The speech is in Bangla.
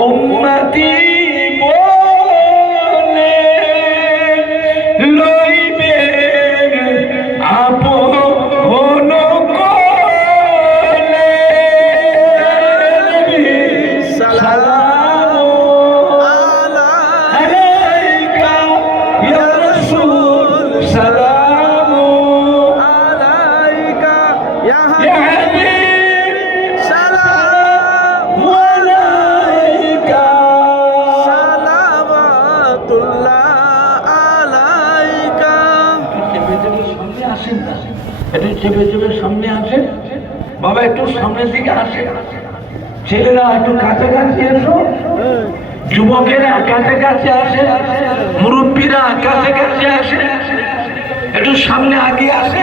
উম্মত। একটু চেপে চেপে সামনে আসেন বাবা একটু সামনের দিকে আসেন ছেলেরা একটু কাছাকাছি এসো যুবকেরা কাছাকাছি আসে মুরব্বীরা কাছাকাছি আসে একটু সামনে আগে আসে।